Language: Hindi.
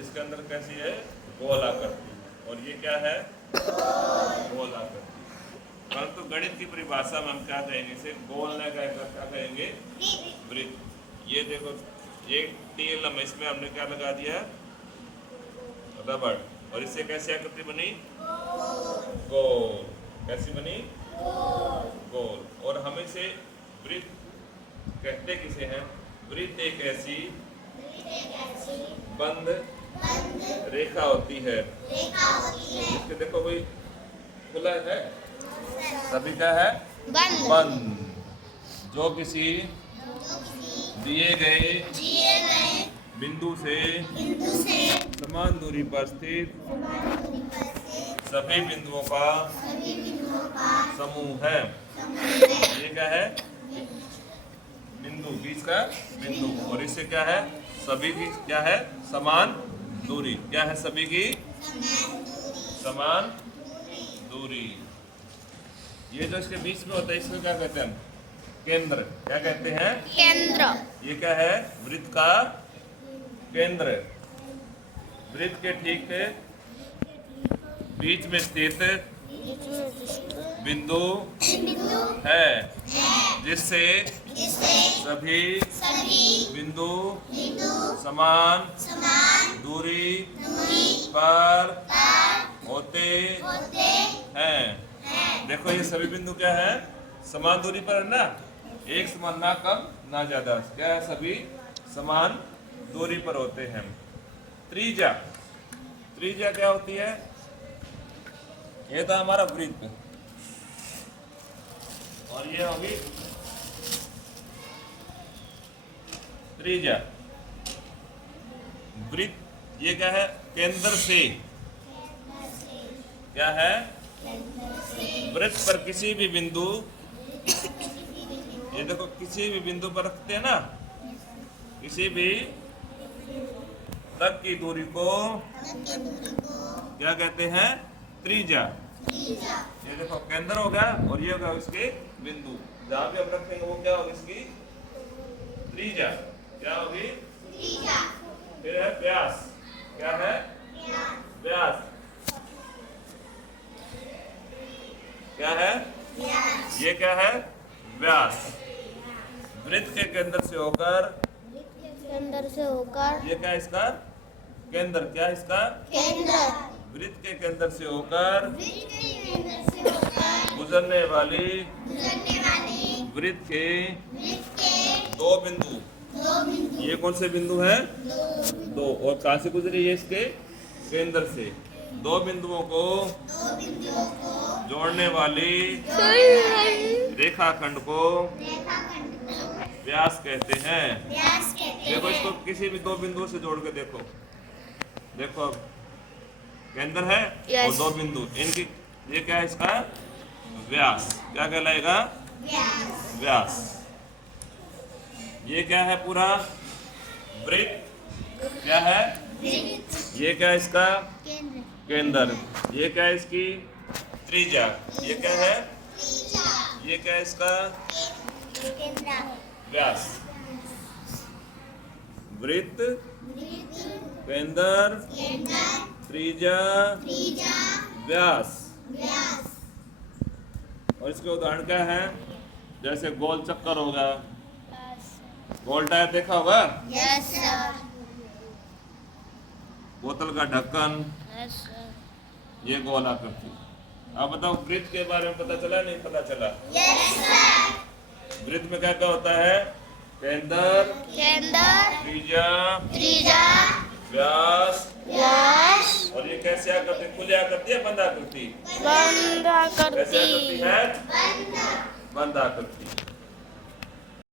इसके अंदर कैसी है, गोल आकृति, और ये क्या है, गोल आकृति। परंतु गणित की परिभाषा में हम क्या कहेंगे, इसे गोल न कहकर क्या कहेंगे, वृत्त। ये देखो एक टेल है, इसमें हमने क्या लगा दिया, रबड़, और इससे कैसी आकृति बनी, गोल। कैसी बनी, गोल। और हम इसे वृत्त कहते किसे हैं, वृत्त एक ऐसी बंद रेखा होती है, इसके देखो कोई खुला है, सभी का है बंद, जो किसी दिए गए बिंदु से समान दूरी पर स्थित सभी बिंदुओं का समूह है। ये क्या है, बिंदु, बीच का बिंदु, और इससे क्या है, सभी की क्या है, समान दूरी। क्या है, सभी की समान दूरी। ये जो इसके बीच में होता है, इसको क्या कहते हैं, केंद्र। क्या कहते हैं, केंद्र। ये क्या है, वृत्त का केंद्र। वृत्त के ठीक बीच में स्थित बिंदु है, जिससे सभी बिंदु समान दूरी पर होते हैं। देखो ये सभी बिंदु क्या है, समान दूरी पर है ना, एक समान, ना कम ना ज्यादा, क्या है, सभी समान दूरी पर होते हैं। त्रिज्या, त्रिज्या क्या होती है, ये था हमारा वृत्त, और ये होगी त्रिज्या। वृत्त ये क्या है, केंद्र से, क्या है, वृत्त पर किसी भी बिंदु, ये देखो किसी भी बिंदु पर रखते हैं ना, किसी भी तक की दूरी को क्या कहते हैं, त्रिज्या। ये देखो केंद्र हो गया, और ये होगा इसके बिंदु, जहां भी हम रखेंगे वो क्या होगी, इसकी त्रिज्या। क्या होगी, फिर है व्यास। क्या है, व्यास। क्या है, ये क्या है, व्यास। वृत्त के केंद्र से होकर, ये क्या है, इसका केंद्र। क्या है, इसका केंद्र। वृत्त के केंद्र से होकर गुजरने वाली वृत्त के दो बिंदु, ये कौन से बिंदु हैं, दो, और कहां से गुजरी है, इसके केंद्र से। दो बिंदुओं को जोड़ने वाली रेखाखंड को व्यास कहते हैं। देखो इसको किसी भी दो बिंदुओं से जोड़ के देखो, देखो केंद्र है और दो बिंदु, इनकी ये क्या है, इसका व्यास। क्या कहलाएगा, व्यास। ये क्या है, पूरा वृत्त। क्या है, ये क्या है, इसका केंद्र। ये क्या है, इसकी त्रिज्या। ये क्या है, ये क्या है, इसका व्यास। वृत्त, केंद्र, त्रिज्या, व्यास। और इसके उदाहरण क्या है, जैसे गोल चक्कर होगा, गोल टायर देखा होगा, यस सर। बोतल का ढक्कन, यस सर। ये गोल आकृति। आप बताओ वृत्त के बारे में पता चला, नहीं पता चला? Yes sir. वृत्त में क्या क्या होता है, केंद्र, त्रिज्या, व्यास, और ये कैसे आकृति, खुली आकृति है, बंद आकृति? बंद आकृति। कैसे आकृति है, बंद आकृति।